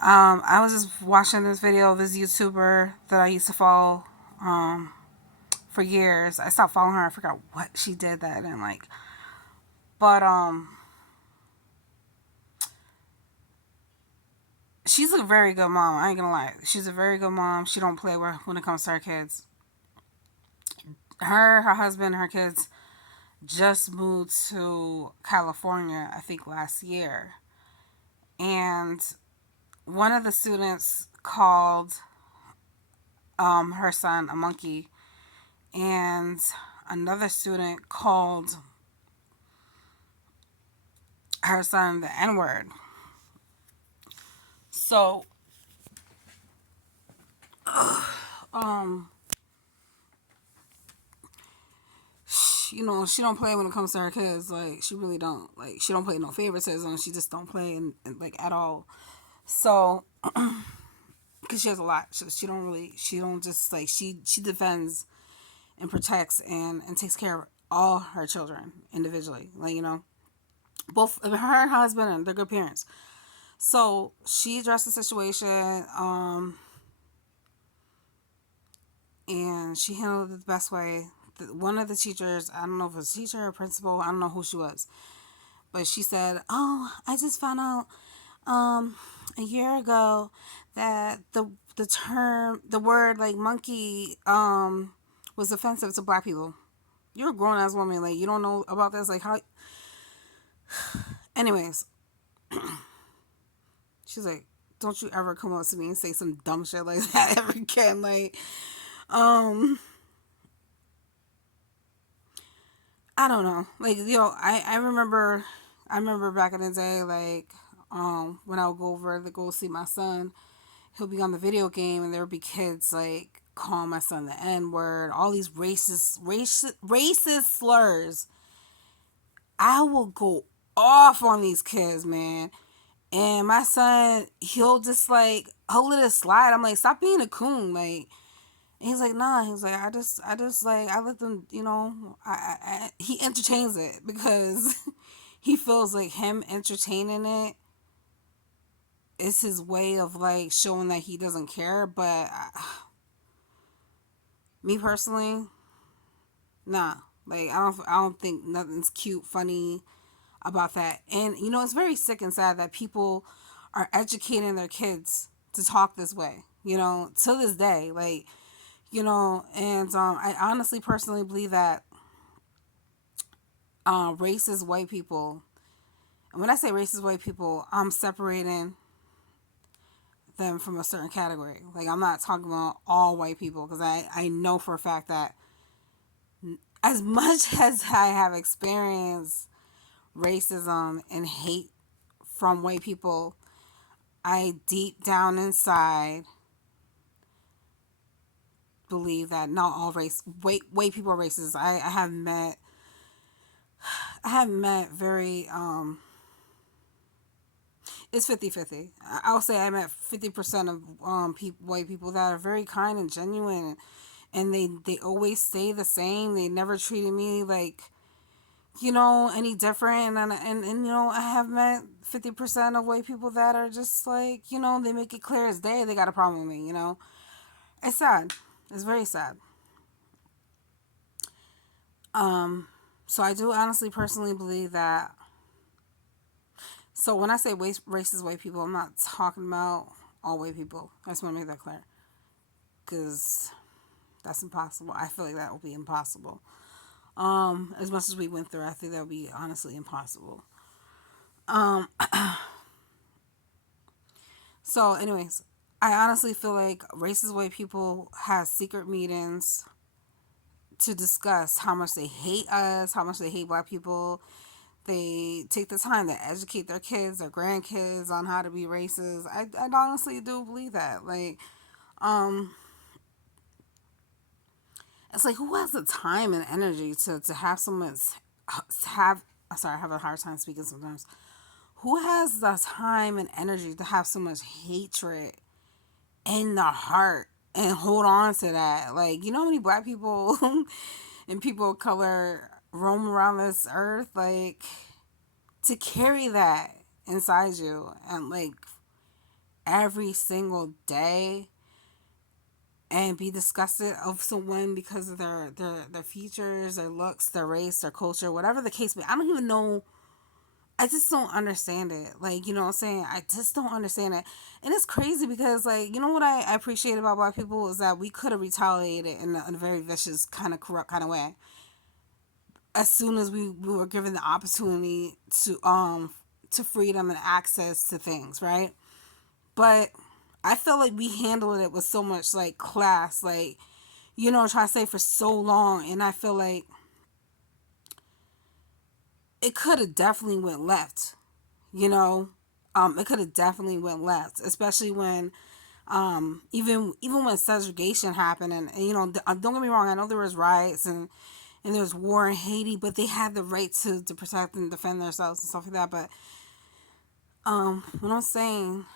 I was just watching this video of this YouTuber that I used to follow um, for years. I stopped following her. I forgot what she did that I didn't like. But she's a very good mom. I ain't gonna lie. She's a very good mom. She don't play when it comes to her kids. Her husband, her kids just moved to California, I think last year. And one of the students called her son a monkey, and another student called her son the N word. So, um, she don't play when it comes to her kids. Like, she really don't. Like, she don't play no favoritism. She just don't play and like at all. So, because she has a lot, she don't really. She don't just like she defends and protects and takes care of all her children individually. Like both her and her husband, and they're good parents. So she addressed the situation, and she handled it the best way. One of the teachers, I don't know if it was a teacher or principal, I don't know who she was, but she said, "Oh, I just found out a year ago that the word like monkey was offensive to black people. You're a grown ass woman, like you don't know about this, like how." Anyways, she's like, "Don't you ever come up to me and say some dumb shit like that ever again." Like, um, I don't know. Like, I remember back in the day, like, when I would go over to go see my son, he'll be on the video game, and there would be kids like calling my son the N word, all these racist slurs. I will go off on these kids, man. And my son, he'll just like, he'll let it slide. I'm like, stop being a coon. Like, and he's like, nah. He's like, I just like, I let them, he entertains it because he feels like him entertaining it is his way of like showing that he doesn't care. But me personally, nah. Like, I don't think nothing's cute, funny about that. And it's very sick and sad that people are educating their kids to talk this way. To this day, like and I honestly personally believe that racist white people, and when I say racist white people, I'm separating them from a certain category. Like, I'm not talking about all white people, because I know for a fact that as much as I have experienced racism and hate from white people, I deep down inside believe that not all white people are racist. I have met very it's 50-50. I'll say I met 50% of white people that are very kind and genuine, and they always stay the same. They never treated me like any different. And I have met 50% of white people that are just like they make it clear as day they got a problem with me. It's sad. It's very sad. So I do honestly personally believe that. So when I say racist white people, I'm not talking about all white people. I just want to make that clear, because that's impossible. I feel like that will be impossible. As much as we went through, I think that would be honestly impossible. Um, so, anyways, I honestly feel like racist white people have secret meetings to discuss how much they hate us, how much they hate black people. They take the time to educate their kids, their grandkids on how to be racist. I honestly do believe that. Like, um, it's like, who has the time and energy to have someone have sorry, I have a hard time speaking sometimes. Who has the time and energy to have so much hatred in the heart and hold on to that? Like, how many black people and people of color roam around this earth, like, to carry that inside you and like every single day and be disgusted of someone because of their features, their looks, their race, their culture, whatever the case may be. I don't even know. I just don't understand it. Like, you know what I'm saying? I just don't understand it. And it's crazy because, like, you know what I appreciate about black people is that we could have retaliated in a very vicious, kind of corrupt kind of way as soon as we were given the opportunity to freedom and access to things, right? But I feel like we handled it with so much like class, like, you know, try to say for so long, and I feel like it could have definitely went left, you know. It could have definitely went left, especially when even when segregation happened, and you know, don't get me wrong, I know there was riots and there was war in Haiti, but they had the right to protect and defend themselves and stuff like that. But what I'm saying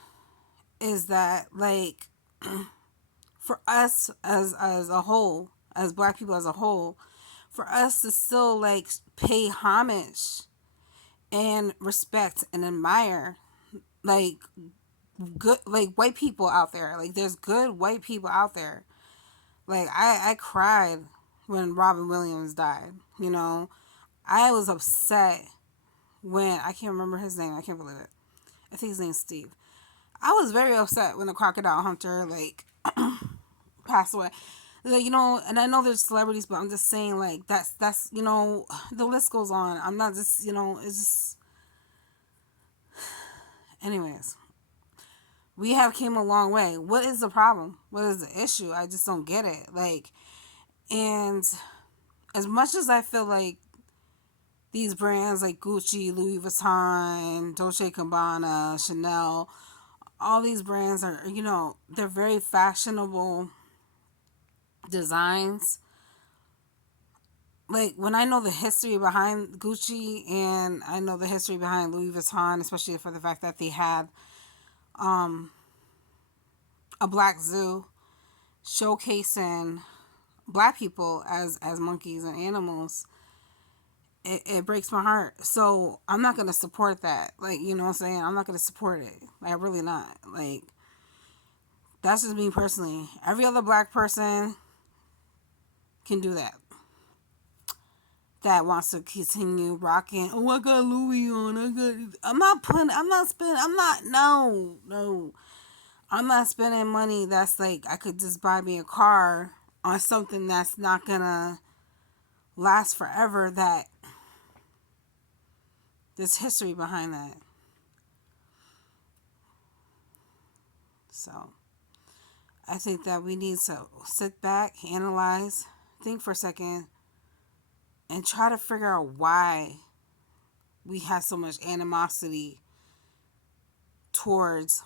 is that, like, for us as a whole, as black people as a whole, for us to still like pay homage and respect and admire like good like white people out there. Like, there's good white people out there. Like, I cried when Robin Williams died. You know, I was upset when I can't remember his name. I can't believe it. I think his name's Steve. I was very upset when the crocodile hunter like passed away. Like, you know, and I know there's celebrities, but I'm just saying, like, that's you know, the list goes on. I'm not just, you know, it's just, anyways. We have came a long way. What is the problem? What is the issue? I just don't get it. Like, and as much as I feel like these brands like Gucci, Louis Vuitton, Dolce Gabbana, Chanel, all these brands are, you know, they're very fashionable designs. Like, when I know the history behind Gucci and I know the history behind Louis Vuitton, especially for the fact that they had a black zoo showcasing black people as monkeys and animals, it breaks my heart. So I'm not gonna support that. Like, you know what I'm saying? I'm not gonna support it. Like, really not. Like, that's just me personally. Every other black person can do that. That wants to continue rocking. Oh, I got Louis on. I'm not putting. I'm not spending. I'm not. No, no. I'm not spending money. That's like I could just buy me a car on something that's not gonna last forever. That there's history behind that. So I think that we need to sit back, analyze, think for a second, and try to figure out why we have so much animosity towards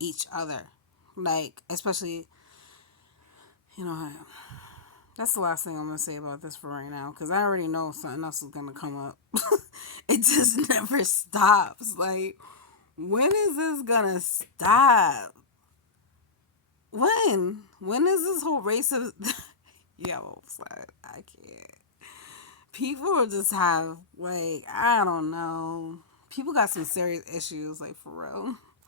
each other. Like, especially, you know, that's the last thing I'm going to say about this for right now, because I already know something else is going to come up. It just never stops. Like, when is this going to stop? When? When is this whole race of... Yeah, I can't. People just have, like, I don't know. People got some serious issues, like, for real.